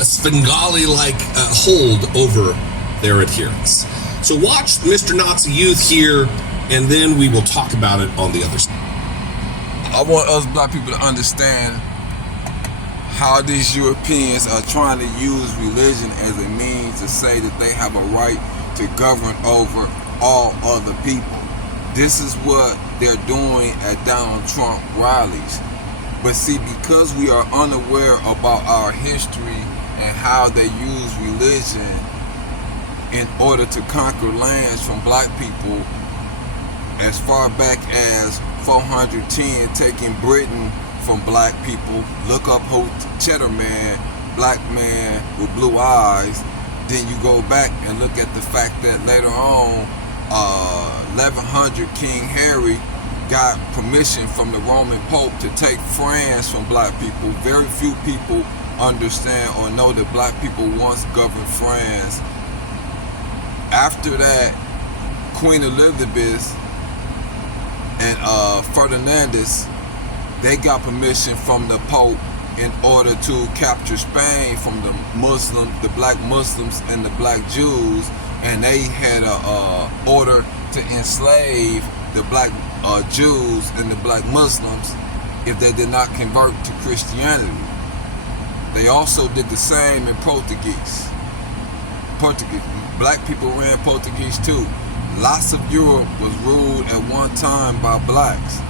a Svengali-like hold over their adherents. So watch Mr. Nazi Youth here, and then we will talk about it on the other side. I want us black people to understand how these Europeans are trying to use religion as a means to say that they have a right to govern over all other people. This is what they're doing at Donald Trump rallies. But see, because we are unaware about our history and how they use religion in order to conquer lands from black people, as far back as 410, taking Britain from black people. Look up Cheddar Man, black man with blue eyes. Then you go back and look at the fact that later on, 1100, King Harry got permission from the Roman Pope to take France from black people. Very few people understand or know that black people once governed France. After that, Queen Elizabeth and Ferdinandus, they got permission from the Pope in order to capture Spain from the Muslims, the black Muslims and the black Jews, and they had a order to enslave the black Jews and the black Muslims if they did not convert to Christianity. They also did the same in Portuguese. Black people ran Portuguese too. Lots of Europe was ruled at one time by blacks.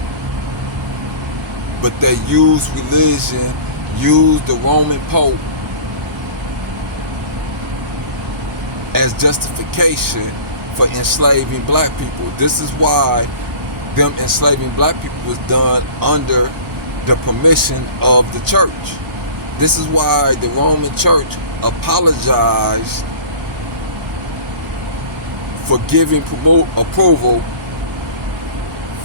But they used religion, used the Roman Pope as justification for enslaving black people. This is why them enslaving black people was done under the permission of the church. This is why the Roman church apologized for giving approval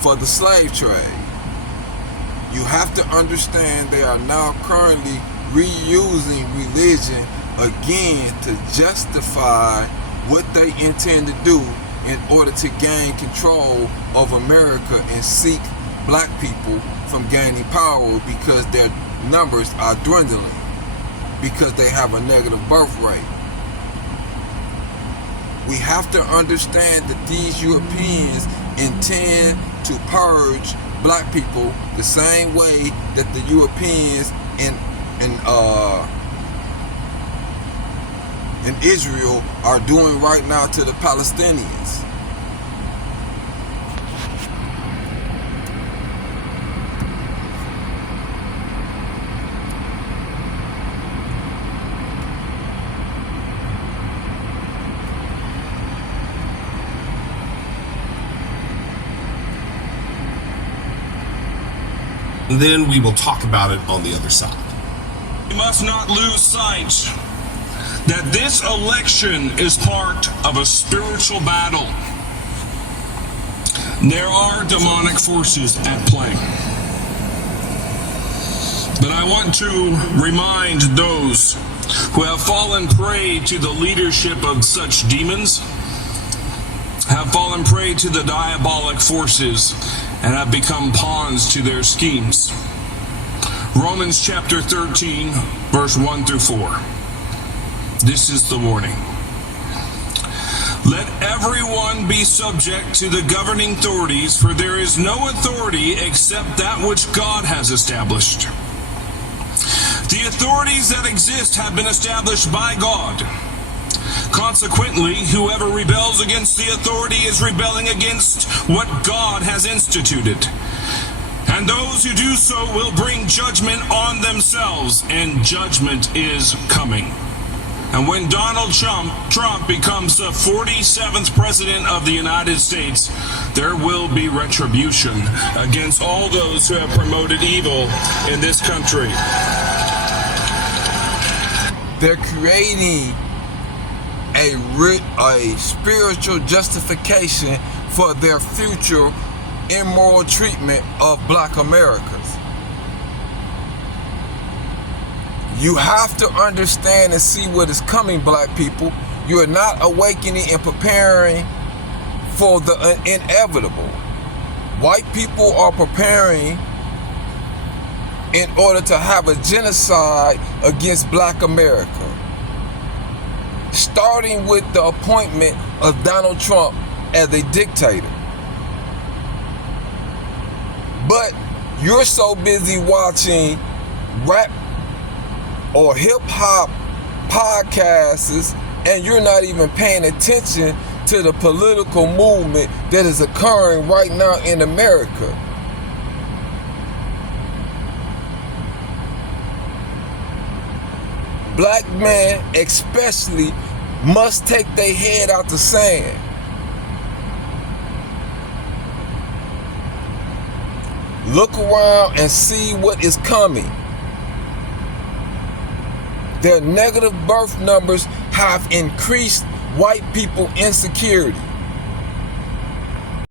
for the slave trade. You have to understand they are now currently reusing religion again to justify what they intend to do in order to gain control of America and seek black people from gaining power, because their numbers are dwindling, because they have a negative birth rate. We have to understand that these Europeans intend to purge black people the same way that the Europeans in Israel are doing right now to the Palestinians. And then we will talk about it on the other side. We must not lose sight that this election is part of a spiritual battle. There are demonic forces at play. But I want to remind those who have fallen prey to the leadership of such demons, have fallen prey to the diabolic forces, and have become pawns to their schemes. Romans chapter 13, verse 1 through 4. This is the warning. Let everyone be subject to the governing authorities, for there is no authority except that which God has established. The authorities that exist have been established by God. Consequently, whoever rebels against the authority is rebelling against what God has instituted. And those who do so will bring judgment on themselves, and judgment is coming. And when Donald Trump becomes the 47th president of the United States, there will be retribution against all those who have promoted evil in this country. They're creating a spiritual justification for their future immoral treatment of black Americans. You have to understand and see what is coming, black people. You are not awakening and preparing for the inevitable. White people are preparing in order to have a genocide against black America. starting with the appointment of Donald Trump as a dictator. But you're so busy watching rap or hip-hop podcasts, and you're not even paying attention to the political movement that is occurring right now in America. Black men especially must take their head out the sand. Look around and see what is coming. Their negative birth numbers have increased white people insecurity.